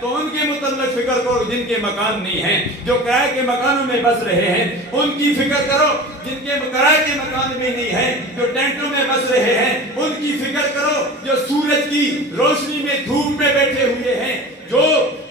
تو ان کے متعلق فکر کرو جن کے مکان نہیں ہیں، جو کرائے کے مکانوں میں بس رہے ہیں ان کی فکر کرو، جن کے کرائے کے مکان میں نہیں ہیں، جو ٹینٹوں میں بس رہے ہیں ان کی فکر کرو، جو سورج کی روشنی میں دھوپ میں بیٹھے ہوئے ہیں، جو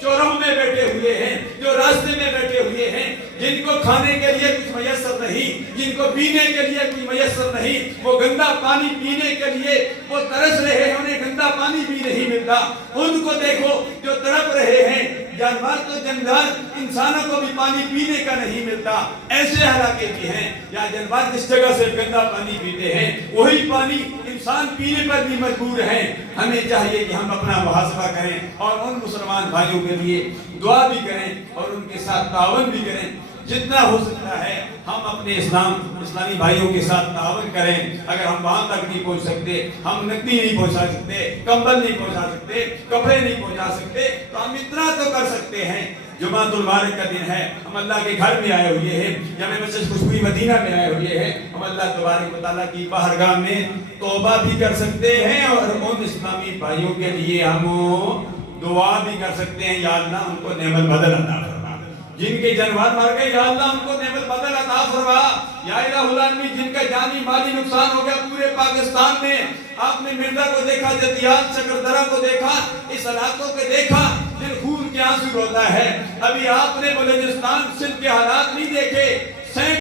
چوراہوں میں بیٹھے ہوئے ہیں، جو راستے میں بیٹھے ہوئے ہیں، جن کو کھانے کے لیے کچھ میسر نہیں، جن کو پینے کے لیے کچھ میسر نہیں، وہ گندا پانی پینے کے لیے وہ ترس رہے ہیں، انہیں گندا پانی بھی نہیں ملتا، ان کو دیکھو جو تڑپ رہے ہیں۔ جانور تو جنگل، انسانوں کو بھی پانی پینے کا نہیں ملتا، ایسے علاقے بھی ہیں یا جانور جس جگہ سے گندا پانی پیتے ہیں وہی پانی انسان پینے پر بھی مجبور ہیں۔ ہمیں چاہیے کہ ہم اپنا محاسبہ کریں اور ان مسلمان بھائیوں کے لیے دعا بھی کریں اور ان کے ساتھ تعاون بھی کریں۔ جتنا ہو سکتا ہے ہم اپنے اسلامی بھائیوں کے ساتھ تعاون کریں۔ اگر ہم وہاں تک نہیں پہنچ سکتے، ہم نقدی نہیں پہنچا سکتے، کمبل نہیں پہنچا سکتے، کپڑے نہیں پہنچا سکتے، تو ہم اتنا تو کر سکتے ہیں۔ جمعۃ المبارک کا دن ہے، ہم اللہ کے گھر میں آئے ہوئے ہیں، جامع مسجد خوشبوئی مدینہ میں آئے ہوئے ہیں، ہم اللہ تبارک و تعالیٰ کی بارگاہ میں توبہ بھی کر سکتے ہیں اور ان اسلامی بھائیوں کے لیے ہم دعا بھی کر سکتے ہیں، یا اللہ ان کو نعم البدل عطا فرما، جن کے جانور مر گئے یا اللہ ان کو نعم البدل عطا فرما، یا الہ العالمین جن کا جانی مالی نقصان ہو گیا پورے پاکستان میں، آپ نے مرزا کو دیکھا، جدیات شکردرہ کو دیکھا، اس علاقوں کو دیکھا، دل خون کے آنسو روتا ہے۔ ابھی آپ نے بلوچستان سندھ کے حالات نہیں دیکھے،